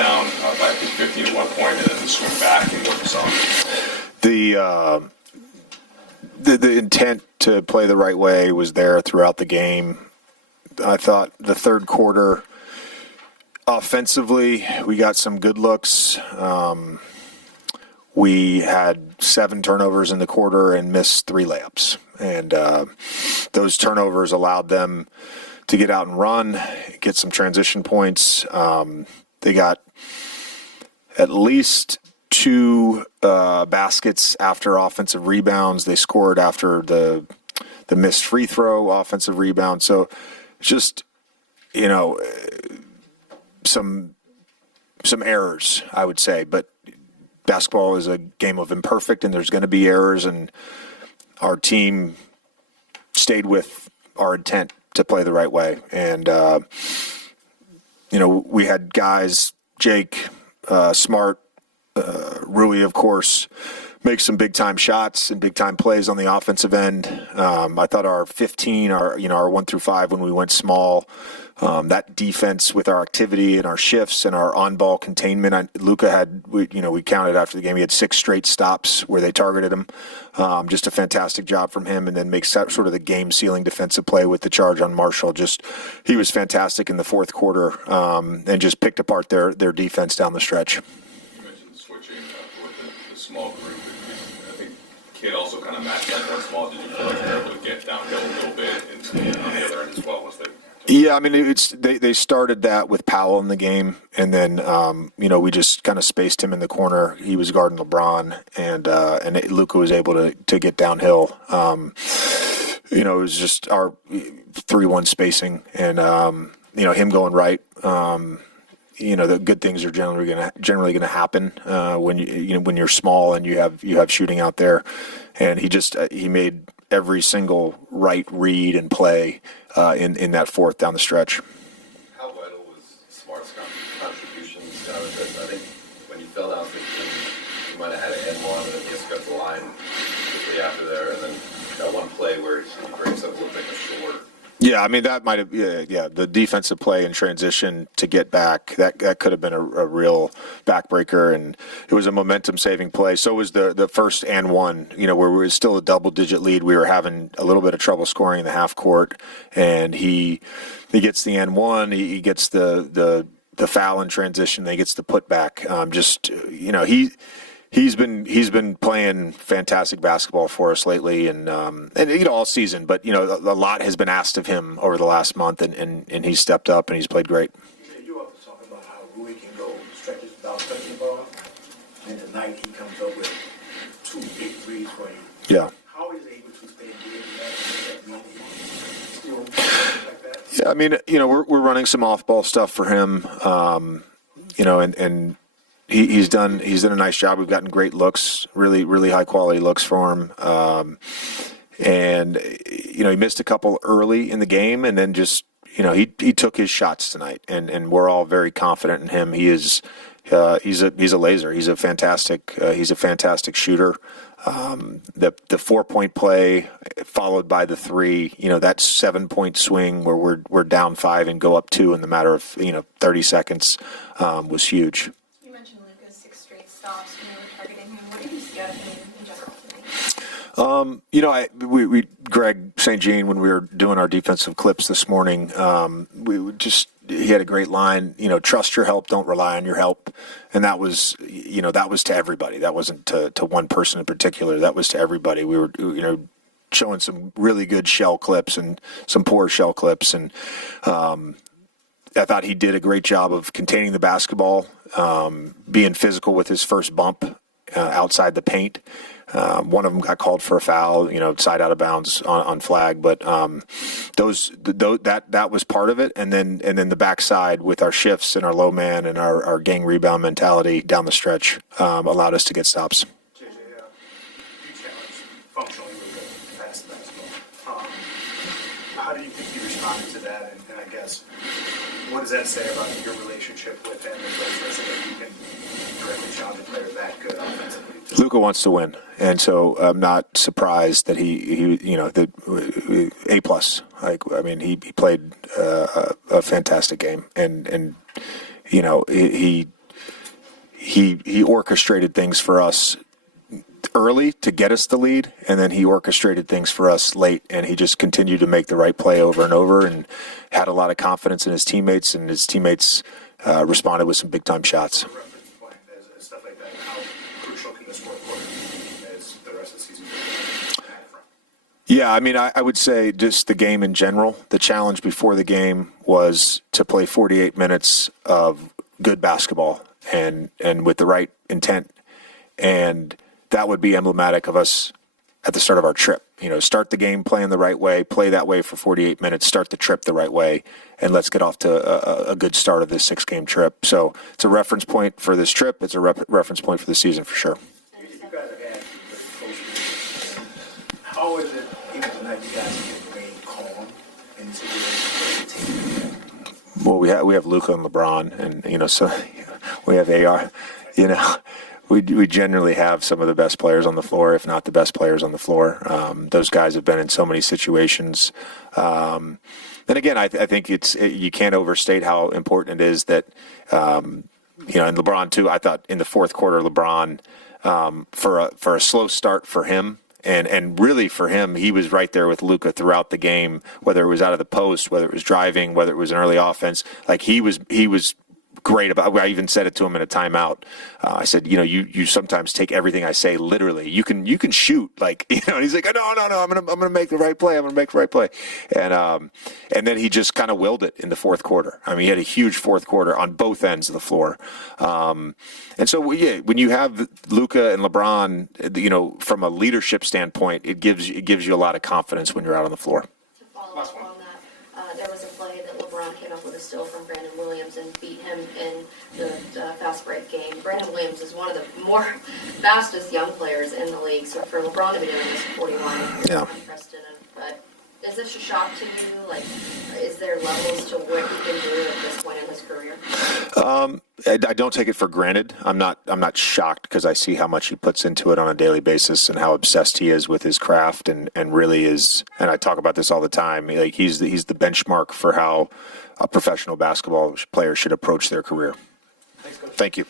down by 15 at one point and then swing back and what you saw? The intent to play the right way was there throughout the game. I thought the third quarter, offensively, we got some good looks. We had 7 turnovers in the quarter and missed 3 layups. And those turnovers allowed them to get out and run, get some transition points. They got at least 2 baskets after offensive rebounds. They scored after the missed free throw offensive rebound. So just, some errors, I would say. But basketball is a game of imperfect, and there's going to be errors, and our team stayed with our intent to play the right way. And, we had guys, Jake, Smart, Rui, of course, make some big-time shots and big-time plays on the offensive end. I thought our 15, our 1 through 5 when we went small, that defense with our activity and our shifts and our on-ball containment. Luka had, we counted after the game, he had 6 straight stops where they targeted him. Just a fantastic job from him, and then makes that sort of the game-sealing defensive play with the charge on Marshall. He was fantastic in the fourth quarter, and just picked apart their defense down the stretch. You mentioned switching with the small group. I think Kid also kind of matched up one small. Did you feel like you were able to get downhill a little bit and on the other end as well? Yeah, I mean, they started that with Powell in the game, and then we just kind of spaced him in the corner. He was guarding LeBron, and Luka was able to get downhill. It was just our 3-1 spacing, and him going right. The good things are generally going to happen when you're small and you have shooting out there, and he made every single right read and play in that fourth down the stretch. How vital was Smart's contributions down at this? I think when you fell down 15, you might have had an N1 and then just got the line quickly after there, and then that one play where he breaks up looked like a short. Yeah, I mean, that might have, the defensive play in transition to get back, that could have been a real backbreaker, and it was a momentum-saving play. So was the first and one, where we were still a double-digit lead. We were having a little bit of trouble scoring in the half court, and he gets the and one, he gets the foul in transition, then he gets the putback. He's been playing fantastic basketball for us lately, and all season. But a lot has been asked of him over the last month, and he's stepped up and he's played great. You also talk about how Rui can go stretches without touching the ball, and tonight he comes up with 2 big threes for you. Yeah. How is he able to stay engaged in that still like that? Yeah, I mean, we're running some off-ball stuff for him, and. He's done a nice job. We've gotten great looks, really, really high quality looks for him. And he missed a couple early in the game, and then just he took his shots tonight, and we're all very confident in him. He's a laser. He's a fantastic shooter. The 4-point play followed by the 3, that 7-point swing where we're down 5 and go up 2 in the matter of 30 seconds was huge. Stops when you were targeting him. What did you see out of him in general? Greg St. Jean, when we were doing our defensive clips this morning, he had a great line, trust your help, don't rely on your help. And that was, that was to everybody. That wasn't to one person in particular. That was to everybody. We were, showing some really good shell clips and some poor shell clips. And, I thought he did a great job of containing the basketball, being physical with his first bump outside the paint. One of them got called for a foul, side out of bounds on flag. But that was part of it, and then the backside with our shifts and our low man and our gang rebound mentality down the stretch allowed us to get stops. JJ, functionally really fast basketball. How do you think he responded to that? And I guess, what does that say about your relationship with him, and that you can directly challenge a player that good offensively? Luka wants to win, and so I'm not surprised that he A+. He played a fantastic game, and he he orchestrated things for us early to get us the lead, and then he orchestrated things for us late, and he just continued to make the right play over and over, and had a lot of confidence in his teammates, and his teammates responded with some big time shots. Reference point as stuff like that. How crucial can this fourth quarter as the rest of the season be? Yeah, I mean, I would say just the game in general. The challenge before the game was to play 48 minutes of good basketball and with the right intent, and that would be emblematic of us at the start of our trip. Start the game playing the right way, play that way for 48 minutes, start the trip the right way, and let's get off to a good start of this 6-game trip. So it's a reference point for this trip. It's a reference point for the season for sure. You guys have had good coaching. How is it, even tonight, you guys can remain calm in situations? Well, we have Luka and LeBron, and so we have AR. We generally have some of the best players on the floor, if not the best players on the floor. Those guys have been in so many situations. And again, I think you can't overstate how important it is that, and LeBron too. I thought in the fourth quarter, LeBron, for a slow start for him, and really for him, he was right there with Luka throughout the game, whether it was out of the post, whether it was driving, whether it was an early offense. Like he was great about. I even said it to him in a timeout. I said, you sometimes take everything I say literally. You can shoot, like, and he's like, no, I'm gonna make the right play. I'm gonna make the right play, and then he just kind of willed it in the fourth quarter. I mean, he had a huge fourth quarter on both ends of the floor, and so when you have Luka and LeBron, from a leadership standpoint, it gives you a lot of confidence when you're out on the floor. To follow up on that, there was a play that LeBron came up with a steal from Brandon Williams and beat him in the fast break game. Brandon Williams is one of the more fastest young players in the league, so for LeBron to be doing this 41, Yeah. Preston, but is this a shock to you? Like, is there levels to what he can do at this point in his career? I don't take it for granted. I'm not shocked because I see how much he puts into it on a daily basis and how obsessed he is with his craft and really is. And I talk about this all the time. Like he's the benchmark for how a professional basketball player should approach their career. Thank you.